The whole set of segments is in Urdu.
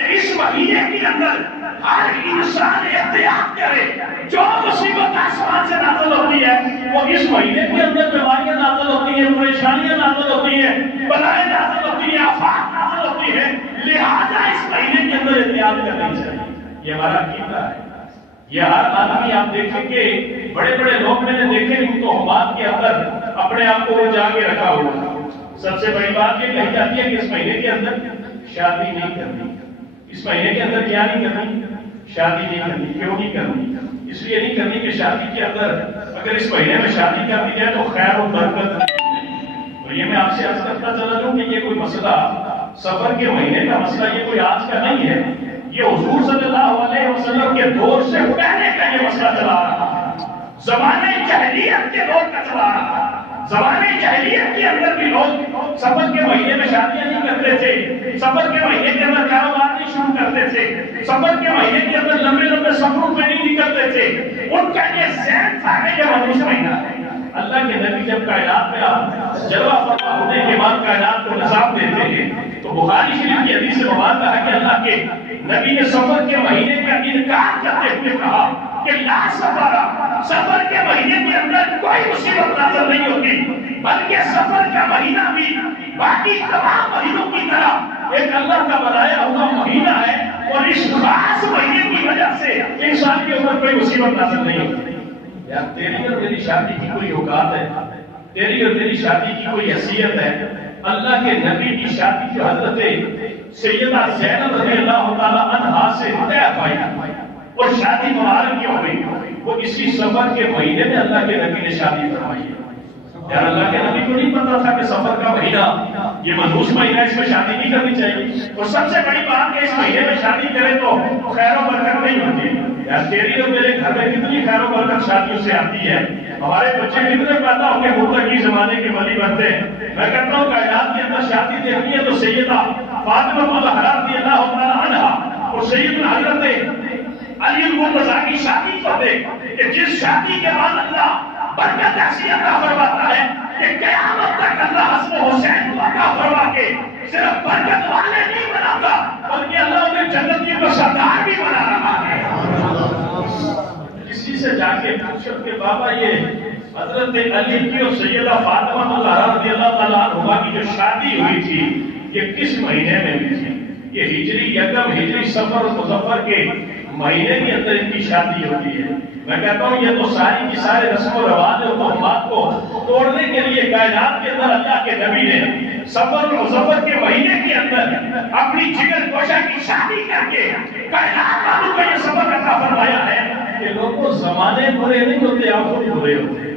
کہ اس مہینے کے اندر ہر انسان احتیاط کرے. جو مصیبت آسمان سے نازل ہوتی ہے وہ اس مہینے کے اندر بیماریاں نازل ہوتی ہیں, پریشانیاں نازل ہوتی ہیں, بلائیں نازل ہوتی ہیں, آفات نازل ہوتی ہیں. لہذا اس مہینے کے اندر احتیاط کرنی چاہیے. یہ ہمارا عقیدہ ہے. یہ ہر آدمی آپ دیکھیں کہ بڑے بڑے لوگ میں نے دیکھے ان توہمات کے اندر اپنے آپ کو الجھا کے رکھا ہوا. سب سے بڑی بات یہ کہی جاتی ہے کہ اس مہینے کے اندر شادی نہیں کرنی. اس مہینے کے اندر کیا نہیں کرنی؟ شادی نہیں کرنی. کیوں نہیں کرنی؟ اس لیے نہیں کرنی کہ شادی کے اندر اگر اس مہینے میں شادی کر دی جائے تو خیر و برکت نہیں. اور یہ میں آپ سے عرض کرتا چلا جاؤں کہ یہ کوئی مسئلہ سفر کے مہینے کا مسئلہ یہ کوئی آج کا نہیں ہے. یہ حضور صلی اللہ علیہ وسلم کے دور سے پہلے کا یہ مسئلہ چلا رہا ہے. زمانے جاہلیت کے دور کا چلا رہا ہے. زمانے جاہلیت کے اندر بھی لوگ سفر کے مہینے میں شادیاں نہیں کرتے تھے. سفر کے مہینے کے اندر کاروبار نہیں شروع کرتے تھے. سفر کے مہینے کے اندر لمبے لمبے سفروں پہ نہیں نکلتے تھے. ان کا یہ ذہن تھا کہ یہ منوس مہینہ ہے. اللہ کے نبی جب کائنات میں جلوہ فرما ہونے کے بعد کائنات کو نظام دیتے ہیں تو بخاری شریف کی حدیث سے مبارکہ ہے کہ اللہ کے نبی نے سفر کے مہینے کا انکار کرتے ہوئے کہا کہ لا سفر, سفر کے مہینے کے اندر کوئی مصیبت نازل نہیں ہوتی, بلکہ سفر کا مہینہ بھی باقی تمام مہینوں کی طرح ایک اللہ کا بنایا ہوا مہینہ ہے. اور اس خاص مہینے کی وجہ سے انسان کے اوپر کوئی مصیبت نازل نہیں ہوتی. یار تیری اور میری شادی کی کوئی اوقات ہے؟ تیری اور میری شادی کی کوئی حیثیت ہے؟ اللہ کے نبی کی شادی جو حضرت سیدہ زینب رضی اللہ تعالیٰ عنہا سے طے پائی اور شادی مبارک کیوں ہوئی, وہ اسی سفر کے مہینے میں اللہ کے نبی نے شادی فرمائی ہے. یار اللہ کے نبی کو نہیں پتا تھا کہ سفر کا مہینہ یہ منحوس مہینہ, اس میں شادی نہیں کرنی چاہیے. اور سب سے بڑی بات ہے اس مہینے میں شادی کرے تو خیر و برکت نہیں ہوتی. یار تیری اور میرے گھر میں کتنی خیر و برکت شادیوں سے آتی ہے. ہمارے بچے کتنے پیدا ہو کے متقی زمانے کے ولی بنتے ہیں. میں کہتا ہوں کائنات کے اندر شادی دیکھنی ہے تو سیدہ فاطمہ الزہرا رضی اللہ تعالیٰ عنہا اور سیدنا حضرت علی المرتضیٰ کی شادی کو دیکھ کہ جس شادی کے بعد اللہ برکت ایسی عطا فرماتا ہے کہ قیامت تک اللہ حسن حسین کو عطا فرما کے صرف برکت والے نہیں بناتا بلکہ اللہ انہیں جنتی کو سردار بھی بنا رہا ہے. کسی سے جا کے پوچھو کہ بابا یہ حضرت علی کی اور سیدہ فاطمہ الزہرا رضی اللہ تعالیٰ عنہا کی جو شادی ہوئی تھی یہ کس مہینے میں ہوئی تھی؟ یہ ہجری یکم ہجری سفر مظفر کے مہینے کے اندر ان کی شادی ہوتی ہے. میں کہتا ہوں یہ تو ساری کی سارے رسم و رواج اور توہمات کو توڑنے کے لیے کائنات کے اندر اللہ کے نبی نے سفر مظفر کے مہینے کے اندر اپنی جگر گوشہ کی شادی کر کے کائنات والوں کو یہ سبق عطا فرمایا ہے کہ لوگوں زمانے برے نہیں ہوتے, آپ خود برے ہوتے.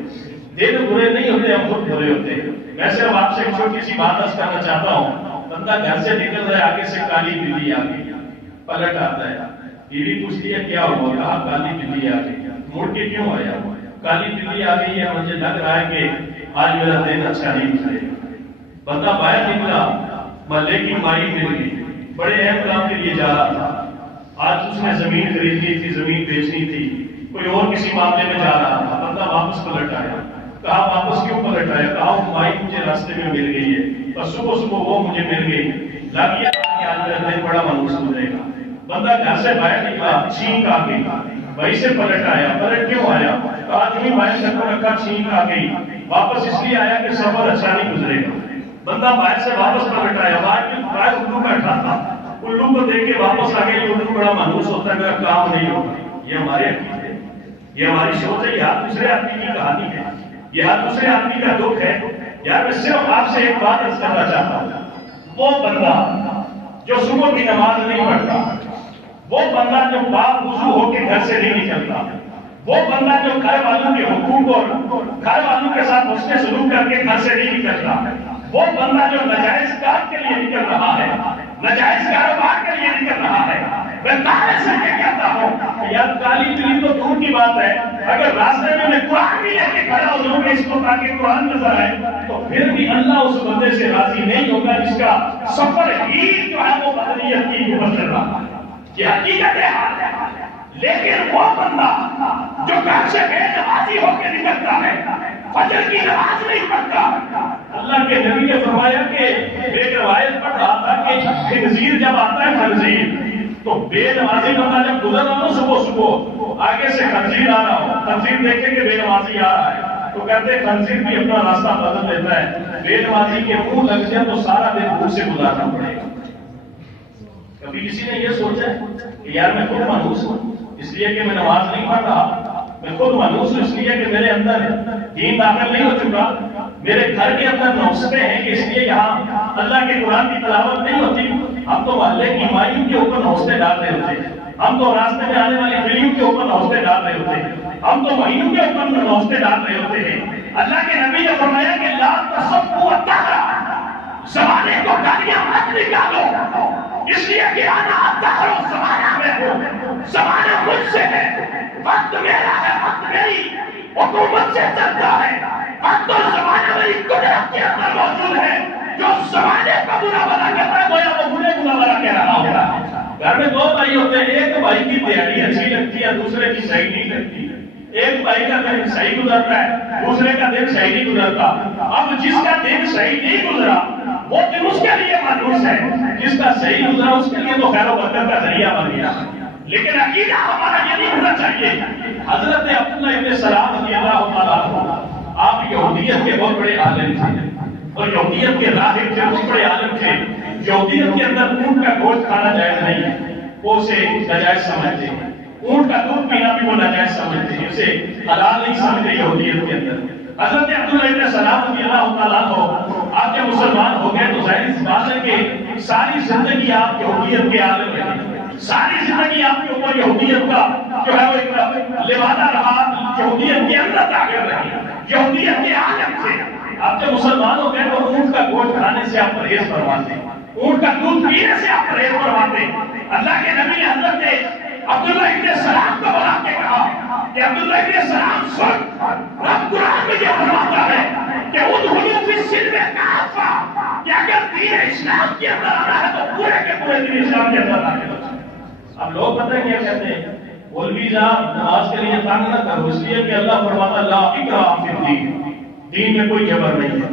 دن برے نہیں ہوتے, آپ خود برے ہوتے. میں صرف آپ سے ایک چھوٹی سی بات عرض کرنا چاہتا ہوں. بندہ گھر سے نکل رہا ہے, آگے سے کالی بلی آ گئی, پلٹ آتا ہے, بیوی پوچھتی ہے کیا ہوا, کہا کالی بلی آ گئی. مڑ کے کیوں آیا؟ کالی بلی آ گئی ہے, مجھے لگ رہا ہے کہ آج میرا دن اچھا نہیں گزرے. بندہ باہر نکلا, محلے کی مائی مل گئی, بڑے اہم کام کے لیے جا رہا تھا. آج اس نے زمین خریدنی تھی, زمین بیچنی تھی, کوئی اور کسی معاملے میں جا رہا تھا. بندہ واپس پلٹ آیا, کہا واپس کیوں پلٹ آیا؟ کہا وہ مائی مجھے راستے میں مل گئی ہے, بس صبح صبح وہ مجھے مل گئی, لگ گیا کہ آج میرا دن بڑا منحوس گزرے گا. بندہ گھر سے باہر نکلا, چھینک آ گئی, وہیں سے پلٹ آیا. پلٹ کیوں آیا؟ آدمی باہر گھر کو رکھا, چھینک آ گئی, واپس اس لیے آیا کہ سفر اچھا نہیں گزرے گا. بندہ باہر سے واپس پلٹ آیا, باہر الو بیٹھا تھا, الو کو دیکھ کے واپس آ گیا, الو بڑا منحوس ہوتا ہے, میرا کام نہیں ہوگا. یہ ہمارے عقیدے, یہ ہماری سوچ ہے, یہ ہر دوسرے آدمی کی کہانی ہے, یہ ہر دوسرے آدمی کا دکھ ہے. یار میں صرف آپ سے ایک بات عرض کرنا چاہتا ہوں, وہ بندہ جو صبح کی نماز نہیں پڑھتا, وہ بندہ جو پاک وضو ہو کے گھر سے نہیں نکلتا, وہ بندہ جو گھر والوں کے حقوق اور گھر والوں کے ساتھ حسن سلوک کر کے گھر سے نہیں نکلتا, وہ بندہ جو ناجائز کام کے لیے نکل رہا ہے, ناجائز کاروبار کے لیے نکل رہا ہے, میں دعوے سے یہ کہتا ہوں کہ یار کالی بلی تو دور کی بات ہے, اگر راستے میں قرآن بھی لے کے کھڑا ہو جاؤں گا اس کو تاکہ قرآن نظر آئے تو پھر بھی اللہ اس بندے سے راضی نہیں ہوگا جس کا سفر ہی جو ہے وہ بدنیت کی گزر رہا ہے. یہ حقیقت ہے. لیکن وہ بندہ جو گھر سے بے نمازی ہو کے نکلتا ہے, فجر کی نماز نہیں پڑھتا, اللہ کے نبی نے فرمایا کہ ایک روایت پڑھ رہا تھا کہ خنزیر جب آتا ہے, خنزیر تو بے نمازی بندہ جب گزر رہا ہو صبح صبح آگے سے خنزیر آ رہا ہو، خنزیر دیکھیں کہ بے نمازی آ رہا ہے تو کہتے ہیں خنزیر بھی اپنا راستہ بدل دیتا ہے، بے نمازی کے منہ لگ جائے تو سارا دن بھوک سے گزارنا پڑے گا۔ کبھی کسی نے یہ سوچا ہے کہ یار میں خود مانوس ہوں اس لیے کہ میں نماز نہیں پڑھ رہا، میں خود مانوس ہوں اس لیے کہ میرے اندر دین داخل نہیں ہو چکا، میرے گھر کے اندر نوستے ہیں کہ اس لیے یہاں اللہ کے قرآن کی تلاوت نہیں ہوتی، ہم تو محلے کی مائیوں کے اوپر نوستے ڈال رہے ہوتے ہیں، ہم تو راستے میں آنے والی بلیوں کے اوپر نوستے ڈال رہے ہوتے ہیں، ہم تو مہینوں کے اوپر نوستے ڈال رہے ہوتے ہیں۔ اللہ کے نبی نے فرمایا کہ لا تصبوا الدہر، زمانے کو گالیاں مت نکالو، اس لیے کہ انا الدہر، زمانہ میں ہوں، زمانہ مجھ سے ہے، وقت میرا ہے، وقت میری حکومت سے چلتا ہے، وقت اور زمانہ میری قدرت کے اندر موجود ہے، جو زمانے کا برا بھلا کہتا ہے گویا وہ برے برا بھلا کہہ رہا ہوتا ہے۔ گھر میں دو بھائی ہوتے ہیں، ایک بھائی کی تیاری اچھی لگتی ہے دوسرے کی صحیح نہیں لگتی، ایک بھائی کا دن صحیح گزرتا ہے دوسرے کا دن صحیح نہیں گزرتا، اب جس کا دن صحیح نہیں گزرا وہ دن اس کے لیے مانوس ہے، جس کا صحیح گزرا اس کے لیے تو خیر و برکت کا ذریعہ بن گیا۔ لیکن عقیدہ ہمارا یہ نہیں ہونا چاہیے۔ حضرت عبداللہ ابن سلام رضی اللہ تعالیٰ عنہ آپ یہودیت کے بہت بڑے عالم تھے اور یہودیت کے راہب تھے، بہت بڑے عالم تھے۔ یہودیت کے اندر اونٹ کا گوشت کھانا جائز نہیں ہے، وہ اسے ناجائز سمجھتے ہیں، اونٹ کا دودھ پینا بھی وہ ناجائز سمجھتے ہیں، اسے حلال نہیں سمجھتے یہودیت کے اندر۔ حضرت عبداللہ ابن سلام رضی اللہ تعالیٰ عنہ آپ جب مسلمان ہو گئے تو ظاہر سی بات ہے کہ ساری زندگی آپ یہودیت کے عالم رہے، ساری زندگی آپ کے اوپر یہودیت کا جو ہے وہ ایک لبادہ رہا، یہودیت کے اندر داخل رہی، یہودیت کے عالم تھے۔ آپ جب مسلمان ہو گئے تو اونٹ کا گوشت کھانے سے آپ پرہیز فرماتے، اونٹ کا دودھ پینے سے آپ پرہیز فرماتے۔ اللہ کے نبی نے حضرت عبداللہ ابن سلام کو بلا کے کہا کہ عبداللہ ابن سلام سن، رب قرآن میں یہ فرماتا ہے کہ ادخلوا فی السلم کافہ، کہ اگر دین اسلام کے اندر آنا ہے تو پورے کے پورے دین اسلام کے اندر آنا ہے۔ اب لوگ پتہ کیا کہتے ہیں، مولوی صاحب نماز کے لیے تنگ نہ کرو، اس لیے کہ اللہ فرماتا لا اکراہ فی الدین، دین میں کوئی جبر نہیں ہے۔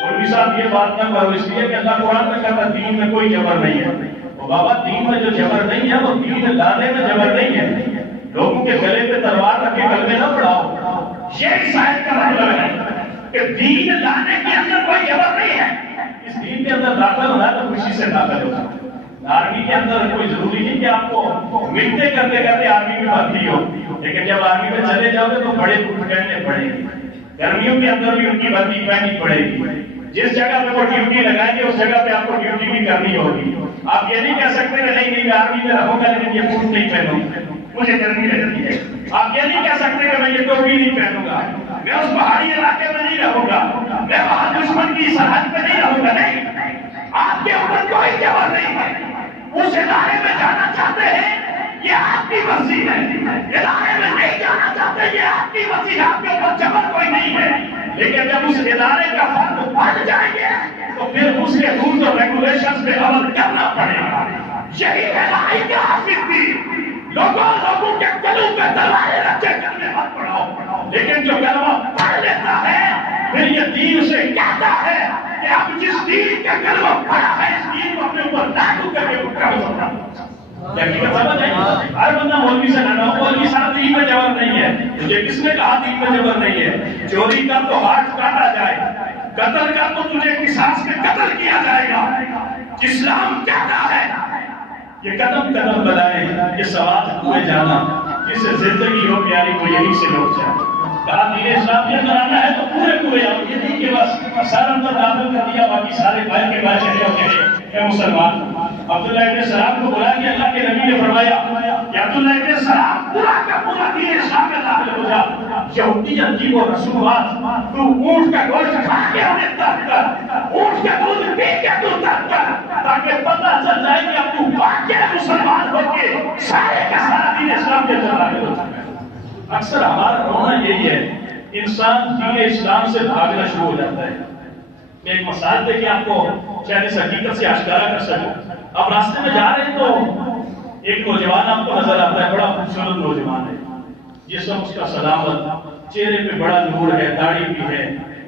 مولوی صاحب یہ بات نہ کرو اس لیے کہ اللہ قرآن میں کہتا دین میں کوئی جبر نہیں ہے۔ بابا دین میں جو جبر نہیں ہے وہ دین لانے میں جبر نہیں ہے، لوگوں کے گلے پہ تلوار رکھ کے کلمے نہ پڑھاؤ، یہ عیسائیت کا مطلب ہے کہ دین لانے کے اندر کوئی جبر نہیں ہے۔ اس دین کے اندر داخل ہونا ہے تو خوشی سے داخل ہونا۔ آرمی کے اندر کوئی ضروری نہیں کہ آپ کو ملتے کرتے کرتے آرمی میں بھرتی ہو، لیکن جب آرمی میں چلے جاؤ گے تو بڑے بوٹ پہننے پڑیں گے، گرمیوں کے اندر بھی ان کی بھرتی پہننی پڑے گی، جس جگہ پہ وہ ڈیوٹی لگائیں گے اس جگہ پہ آپ کو ڈیوٹی بھی کرنی ہوگی۔ آپ یہ نہیں کہہ سکتے کہ نہیں میں آرمی میں رہوں گا لیکن یہ بوٹ نہیں پہنوں گا، مجھے گرمی لگتی ہے۔ آپ یہ نہیں کہہ سکتے کہ میں یہ ٹوپی نہیں پہنوں گا، میں اس پہاڑی علاقے میں نہیں رہوں گا، میں وہاں دشمن کی سرحد پہ نہیں رہوں گا۔ نہیں، آپ کے اوپر کوئی جبر نہیں ہے۔ اس ادارے میں جانا چاہتے ہیں یہ آپ کی مرضی ہے، ادارے میں نہیں جانا چاہتے یہ آپ کی مرضی ہے، آپ کے اوپر جبر کوئی نہیں ہے۔ لیکن جب اس ادارے کا فرد بن جائیں گے تو پھر اس کے رولز اور ریگولیشنز پہ عمل کرنا پڑے گا۔ یہی ہے لا اکراہ فی الدین۔ لوگوں کے گلوں پہ تلواریں رکھ کے کلمے مت پڑھاؤ، لیکن جو کلمہ پڑھ لیتا ہے پھر یہ دین اسے کہتا ہے کہ اب جس دین کا کلمہ پڑھا ہے اس دین کو اپنے اوپر لاگو کر کے اٹھا سکتا ہے۔ حقیقت سمجھ آئی؟ ہر بندہ مولوی سے کہنا مولوی صاحب دین میں جبر نہیں ہے، مجھے کس نے کہا دین میں جبر نہیں ہے؟ چوری کا تو ہاتھ کاٹا جائے، قتل کا تو تجھے قصاص میں قتل کیا جائے گا۔ اسلام کہتا ہے یہ قدم قدم بنائے، یہ سواد ہوئے جانا، جس سے زندگی ہو پیاری کو یہیں سے لوٹ جائے۔ کہا دین اسلام کے اندر آنا ہے تو پورے پورے آؤ، یہ نہیں کہ بس سارا اندر داخل کر دیا باقی سارے بھائی کے بھائی چلے ہوتے ہیں میں مسلمان ہوں۔ عبداللہ ابن سلام کو بلا کے اللہ کے نبی نے فرمایا کہ عبداللہ ابن سلام پورا کا پورا دین اسلام میں داخل ہو جا۔ یہودیت کی وہ رسومات تو اونٹ کا گوشت کھا کے انہیں ترک کر، اونٹ کا دودھ پی کے تو ترک کر، تاکہ پتہ چل جائے کہ اب تو واقعی مسلمان ہو کے سارے کا سارا دین اسلام کے اندر داخل ہو جائے۔ اکثر ہمارا رونا یہی ہے، انسان دین اسلام سے بھاگنا شروع ہو جاتا ہے۔ میں ایک مثال دے کے آپ کو شاید اس حقیقت سے آشکارا کر سکوں۔ اب راستے میں جا رہے ہیں تو ایک نوجوان آپ کو نظر آتا ہے، بڑا خوبصورت نوجوان ہے، جسم اس کا سلامت، چہرے پہ بڑا نور ہے، داڑھی بھی ہے،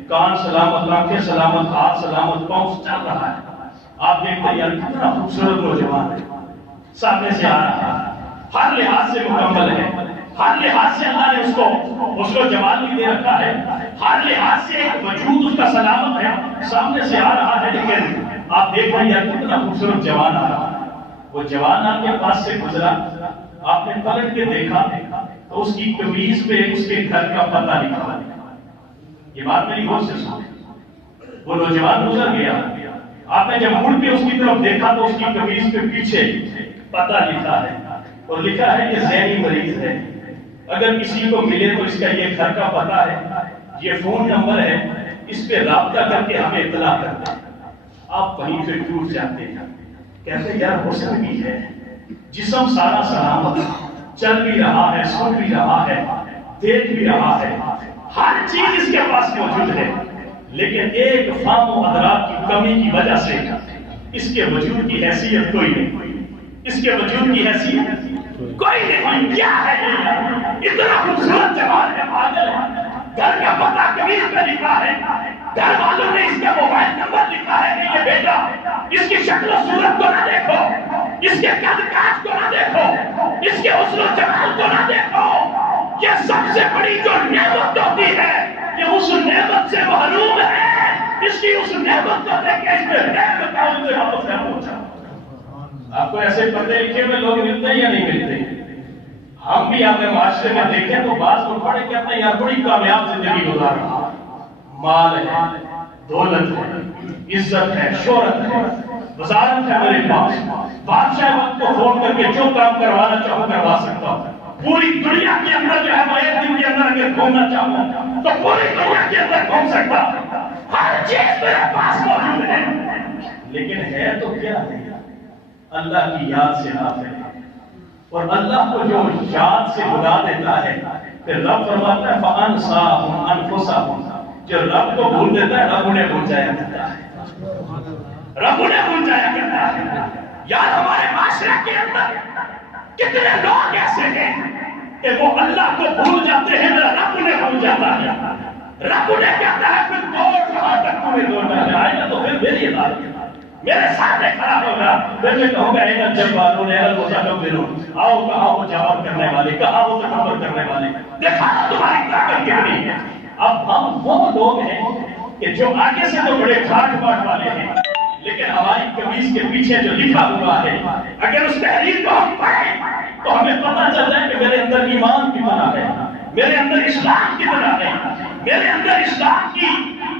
کان سلامت، آنکھیں سلامت، ہاتھ سلامت، پاؤں چل رہا ہے۔ آپ دیکھتے ہیں یار کتنا خوبصورت نوجوان ہے، سامنے سے آ رہا ہے، ہر لحاظ سے مکمل ہے، ہر لحاظ سے اللہ نے اس کو جمال بھی دے رکھا ہے، ہر لحاظ سے ایک وجود اس کا سلامت ہے، سامنے سے آ رہا ہے، لیکن آپ دیکھ رہے ہیں کتنا خوبصورت جوان آ رہا ہے۔ وہ جوان آپ کے پاس سے گزرا، آپ نے پلٹ کے دیکھا تو اس کی قمیض پہ اس کے گھر کا پتہ لکھا۔ یہ بات میری غور سے سنیں، وہ نوجوان گزر گیا، آپ نے جب مڑ کے اس کی طرف دیکھا تو اس کی قمیض پہ پیچھے پتہ لکھا ہے، اور لکھا ہے یہ ذہنی مریض ہے، اگر کسی کو ملے تو اس کا یہ گھر کا پتہ ہے، یہ فون نمبر ہے، اس پہ رابطہ کر کے ہمیں اطلاع کر دیں۔ آپ وہیں سے ٹوٹ جاتے ہیں، کہتے ہیں یار حسن بھی ہے، جسم سارا سلامت، چل بھی رہا ہے، سن بھی رہا ہے، دیکھ بھی رہا ہے، ہر چیز اس کے پاس موجود ہے، لیکن ایک فہم و ادراک کی کمی کی وجہ سے اس کے وجود کی حیثیت کوئی نہیں، اس کے وجود کی حیثیت کوئی نہیں۔ کیا ہے یہ؟ اتنا خوبصورت جوان ہے، پاگل ہے، گھر کا پتہ قمیض پہ لکھا ہے، گھر والوں نے اس کا موبائل نمبر لکھا ہے کہ یہ بیٹا اس کی شکل و صورت کو نہ دیکھو، اس کے قد کاٹ کو نہ دیکھو، اس کے حسن و جمال کو نہ دیکھو، یہ سب سے بڑی جو نعمت ہوتی ہے یہ اس نعمت سے محروم ہے، اس کی اس نعمت کو دیکھ کے اس میں رحم کا انتہا پہنچا۔ آپ کو ایسے پڑھے لکھے ہوئے لوگ ملتے ہیں یا نہیں ملتے؟ ہم بھی اپنے معاشرے میں دیکھیں تو بعض لوگ پڑھے کہتے ہیں یار بڑی کامیاب زندگی گزار رہا، مال ہے، دولت ہے، عزت ہے، شہرت ہے، وزارت ہے میرے پاس، بادشاہ وقت کو فون کر کے جو کام کروانا چاہوں کروا سکتا ہوں، پوری دنیا کے اندر جو ہے میں ایک دن کے اندر اگر گھومنا چاہوں تو پوری دنیا کے اندر گھوم سکتا، ہر چیز میرے پاس موجود ہے، لیکن ہے تو کیا ہے؟ اللہ کی یاد سے غافل ہے، اور اللہ کو جو یاد سے بھلا دیتا ہے پھر رب فرماتا ہے فَأَنْسَاهُمْ أَنفُسَهُمْ، جو رب کو بھول دیتا ہے رب انہیں بھول جایا کرتا ہے، رب انہیں بھول جایا کرتا ہے۔ یار ہمارے معاشرے کے اندر کتنے لوگ ایسے ہیں کہ وہ اللہ کو بھول جاتے ہیں، رب انہیں بھول جاتا ہے، رب انہیں کہتا ہے پھر دوڑ وہاں تک تمہیں دوڑنا ہے، آئے گا تو پھر میری عدالت میرے سامنے کھڑا ہوگا، پھر میں کہوں گا اے جبارون اے المتکبرون، آؤ کہاں وہ جواب کرنے والے، کہاں وہ تکبر کرنے والے، دیکھا تمہاری طاقت کتنی ہے۔ اب ہم وہ لوگ ہیں کہ جو آگے سے تو بڑے ٹھاٹ باٹ والے ہیں، لیکن ہماری قمیض کے پیچھے جو لکھا ہوا ہے اگر اس تحریر کو ہم پڑھیں تو ہمیں پتہ چل جائے کہ میرے اندر ایمان کتنا ہے، میرے اندر اسلام کتنا ہے، میرے اندر اسلام کی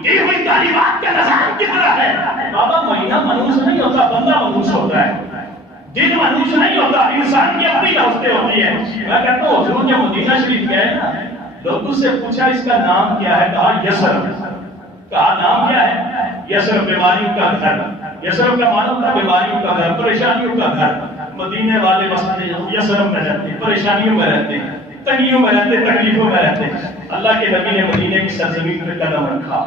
دی ہوئی تعلیمات کا نظام کتنا ہے۔ بابا مہینہ منحوس نہیں ہوتا، بندہ منحوس ہوتا ہے، دن منحوس نہیں ہوتا، انسان کی اپنی ہوستے ہوتی ہے۔ میں کہتا ہوں حضور جب مدینہ شریف گئے نا، لوگوں سے پوچھا اس کا نام کیا ہے، کہا یسرب، کہا نام کیا ہے؟ یسرب، بیماریوں کا گھر، یسرب کا معنی ہوتا ہے بیماریوں کا گھر، پریشانیوں کا گھر۔ مدینے والے مسئلے یسرب میں رہتے ہیں، پریشانیوں میں رہتے ہیں، تنگیوں میں رہتے ہیں، تکلیفوں میں رہتے ہیں۔ اللہ کے نبی نے مدینے کی سرزمین پہ قدم رکھا،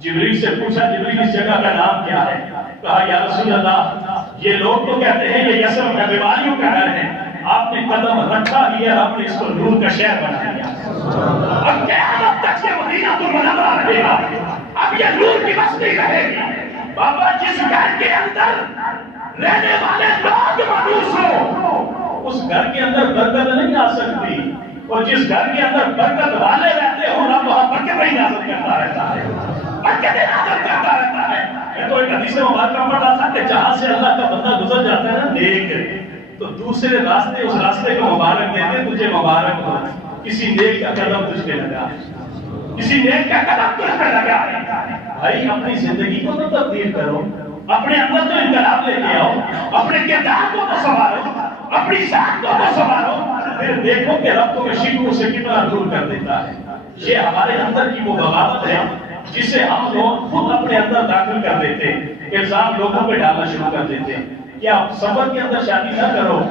جبریل سے پوچھا جبریل اس جگہ کا نام کیا ہے؟ کہا یا رسول اللہ یہ لوگ تو کہتے ہیں یہ یسرب ہے، بیماریوں کا گھر ہے، آپ نے قدم رکھا ہی ہے، آپ نے اس کو نور کا شہر بنا دیا۔ اب قیامت تک یہ مدینہ منورہ رہے گا، اب یہ نور کی بستی رہے گی۔ بابا جس گھر کے اندر رہنے والے لوگ منحوس ہو اس گھر کے اندر برکت نہیں آ سکتی، اور جس گھر کے اندر برکت والے رہتے ہو رب وہاں برکت ہی نازل کرتا رہتا ہے، برکت نازل کرتا رہتا ہے۔ میں تو ایک حدیث مبارکہ پڑھا تھا کہ جہاں سے اللہ کا بندہ گزر جاتا ہے نا نیک، تو دوسرے راستے اس راستے کو مبارک دیتے، تجھے مبارک ہو، کسی نیک کا قدم تجھ پہ لگا، کسی نیک کا قدم تجھ پہ لگا۔ بھائی اپنی زندگی کو تو تبدیل کرو، اپنے اندر تو انقلاب لے کے آؤ، اپنے کردار کو تو سنبھالو، اپنی ذات کو تو سنبھالو، پھر دیکھو کہ رب تمہیں شکوہ سے کتنا دور کر دیتا ہے۔ یہ ہمارے اندر کی وہ بغاوت ہے جسے ہم لوگ خود اپنے اندر داخل کر دیتے ہیں، الزام لوگوں پہ ڈالنا شروع کر دیتے ہیں۔ کیا سفر کے اندر شادی نہ کرو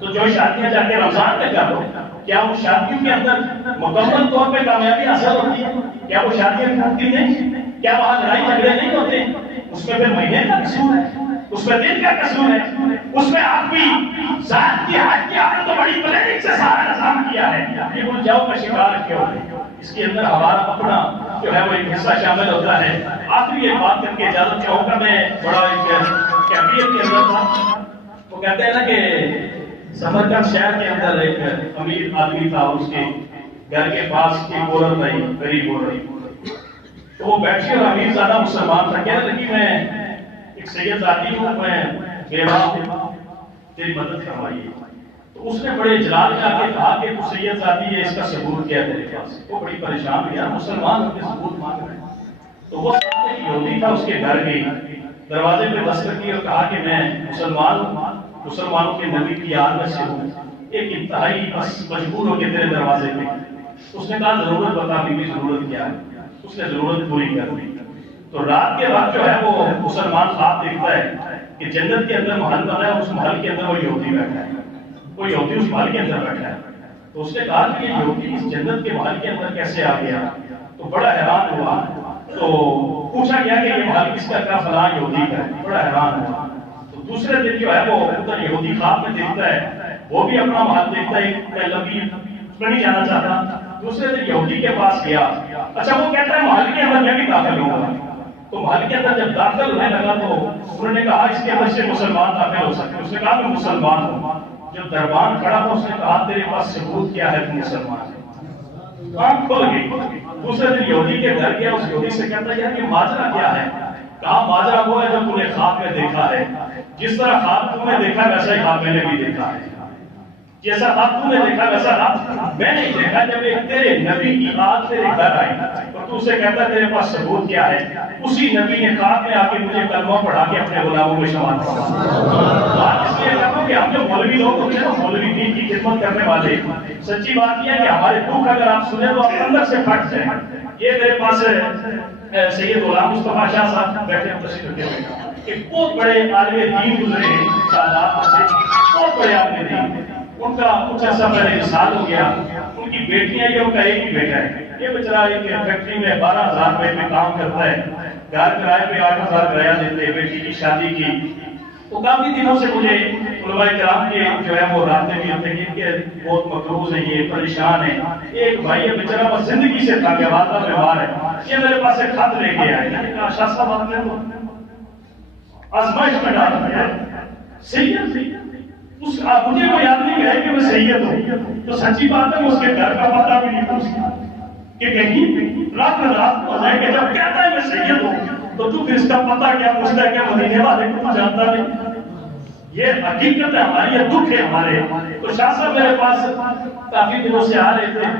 تو جو شادیاں جا کے رمضان میں کر لو، کیا وہ شادیوں کے اندر مکمل طور پہ کامیابی حاصل ہوتی ہے؟ کیا وہ شادیاں ٹوٹتی نہیں؟ کیا وہاں لڑائی جھگڑے نہیں ہوتے؟ اس میں پھر مہینے کا قصور ہے، اس میں دن کا قصور ہے، اس میں آپ کی ذات کی حق کی آپ نے تو بڑی پلاننگ سے سارا نظام کیا ہے، یہ بھول جاؤ کا شکار کیوں ہے؟ اس کے اندر ہمارا اپنا جو ہے وہ ایک حصہ شامل ہوتا ہے۔ آخری ایک بات کر کے اجازت چاہوں گا، میں بڑا ایک کیفیت کے اندر تھا، وہ کہتے ہیں نا کہ سمرقند شہر کے اندر ایک امیر آدمی تھا، اس کے گھر کے پاس ایک عورت آئی، غریب عورت، تو وہ بیٹھی اور امیر زادہ مسلمان تھا، کہنے لگی میں ایک سید زادی ہوں، میں بیوہ ہوں، تیری مدد کروائیے۔ تو اس نے بڑے جلال میں آ کے کہا کہ تو سید زادی ہے، اس کا ثبوت کیا ہے تیرے پاس؟ وہ بڑی پریشان ہوئی، یار مسلمان ہو کے ثبوت مانگ رہے ہیں۔ تو وہ ایک یہودی تھا، اس کے گھر گئی، دروازے پہ دستک کی اور کہا کہ میں مسلمان ہوں، مسلمانوں کے نبی کی یاد میں سے ہوں، ایک انتہائی بس مجبور ہو کے تیرے دروازے پہ۔ اس نے کہا ضرورت بتا بیوی، ضرورت کیا ہے؟ اس نے ضرورت پوری کر دی۔ تو رات کے وقت جو ہے وہ مسلمان خواب دیکھتا ہے کہ جنت کے اندر محل بنا ہے، اس محل کے اندر وہ یہودی بیٹھا ہے، وہ یہودی اس محل کے اندر بیٹھا ہے۔ تو اس نے کہا کہ یہ یہودی اس جنت کے محل کے اندر کیسے آ گیا؟ تو بڑا حیران ہوا، تو پوچھا گیا کہ یہ محل کس کا؟ کہا فلاں یہودی کا ہے۔ بڑا حیران ہوا۔ تو دوسرے دن جو ہے وہ ادھر یہودی خواب میں دیکھتا ہے، وہ بھی اپنا محل دیکھتا ہے، میں لمبی میں نہیں جانا چاہتا۔ دوسرے دن یہودی کے پاس گیا، اچھا وہ کہتا ہے محل کے اندر میں بھی داخل ہوں گا۔ تو محل کے اندر جب داخل ہونے لگا تو انہوں نے کہا اس کے اندر سے مسلمان داخل ہو سکتے؟ اس نے کہا میں مسلمان ہوں۔ جب دربان کھڑا ہوا اس نے کہا تیرے پاس ثبوت کیا ہے تم مسلمان ہے؟ آنکھ کھل گئی۔ دوسرے دن یہودی کے گھر گیا، اس یہودی سے کہتا ہے یار یہ ماجرا کیا ہے؟ کہا ماجرا وہ ہے جو تم نے خواب میں دیکھا ہے، جس طرح خواب تم نے دیکھا ویسا ہی خواب میں نے بھی دیکھا ہے، جیسا خواب تم نے دیکھا ویسا خواب میں نہیں دیکھا۔ جب ایک تیرے نبی کی آگ تیرے گھر آئی اور تو اسے کہتا ہے تیرے پاس ثبوت کیا ہے، اسی نبی نے خواب میں آ کے مجھے کلمہ پڑھا کے اپنے غلاموں میں شمار کیا۔ بات اس لیے کہتا ہوں کہ ہم جو مولوی لوگ ہوتے ہیں نا، مولوی دین کی خدمت کرنے والے، سچی بات یہ ہے کہ ہمارے دکھ اگر آپ سنیں تو آپ اندر سے پھٹ جائیں۔ یہ میرے پاس سید غلام مصطفیٰ شاہ صاحب بیٹھے ہیں، تشریف رکھے ہوئے، ایک بہت بڑے عالم دین گزرے ہیں سادات سے، بہت بڑے عالم دین۔ ان کا کچھ عرصہ پہلے انتقال ہو گیا۔ ان کی بیٹیاں یہ ان کا ایک ہی بیٹا ہے، یہ بیچارہ ایک فیکٹری میں 12,000 روپے میں کام کرتا ہے، گھر کرائے پہ 8,000 کرایہ دیتے، بیٹی کی شادی کی۔ تو کافی دنوں سے مجھے علماء کرام کے جو ہے وہ رابطے بھی ہوتے ہیں کہ بہت مقروض ہیں، یہ پریشان ہیں۔ ایک بھائی ہے بیچارہ بس زندگی سے تھا کہ والدہ بیمار ہے، یہ میرے پاس ایک خط لے کے آئے، میں نے کہا شاہ صاحب آپ نے تو آزمائش میں ڈال دیا سید، مجھے وہ یاد نہیں ہے کہ میں سید ہوں، تو سچی بات ہے میں اس کے گھر کا پتہ بھی نہیں پوچھتا کہ کہیں رات میں رات کو جائے کہ جب کہتا ہے میں سید ہوں تو تو پھر اس کا پتہ کیا پوچھتا ہے کہ مدینے والے کو جانتا نہیں۔ یہ حقیقت ہے ہماری، یہ دکھ ہے ہمارے۔ تو شاہ صاحب میرے پاس کافی دنوں سے آ رہے تھے،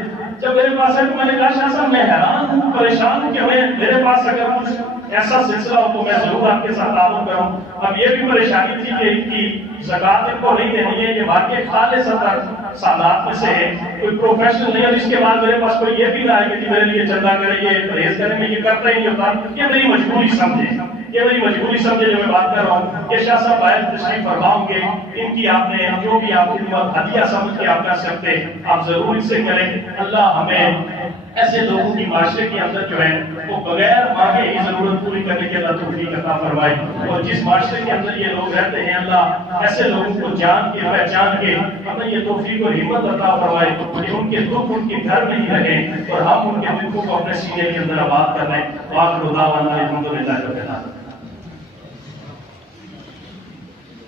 جب میرے پاس ہے تو میں نے کہا شاہ صاحب میں حیران ہوں، پریشان ہوں کہ میرے پاس اگر کچھ ایسا سلسلہ ہو تو میں ضرور آپ کے ساتھ تعاون کروں۔ اب یہ بھی پریشانی تھی کہ ان کی زکوٰۃ ان کو نہیں دینی ہے، کہ واقعی خالص سادات میں سے ہے، کوئی پروفیشنل نہیں ہے، اس کے بعد میرے پاس کوئی یہ بھی نہ ہے کہ میرے لیے چندہ کرے، یہ پرہیز کرے، میں یہ کرتا ہی نہیں ہوتا، یہ میری مجبوری سمجھے، یہ میری مجبوری سمجھے جو میں بات کر رہا ہوں۔ یہ شاہ صاحب باہر تشریف فرما ہوں گے، ان کی آپ نے جو بھی آپ کی ہدیہ سمجھ کے آپ کر سکتے آپ ضرور ان سے کریں۔ اللہ ہمیں ایسے لوگوں کی معاشرے کے اندر جو ہے وہ بغیر مانگے ہی ضرورت پوری کرنے کے اللہ توفیق عطا فرمائے، اور جس معاشرے کے اندر یہ لوگ رہتے ہیں اللہ ایسے لوگوں کو جان کے پہچان کے ہمیں یہ توفیق اور ہمت عطا فرمائے کہ ان کے دکھ ان کے گھر میں ہی رہیں اور ہم ان کے دکھوں کو اپنے سینے کے اندر آباد کر لیں۔ آخر دعوانا الحمدللہ رب العالمین۔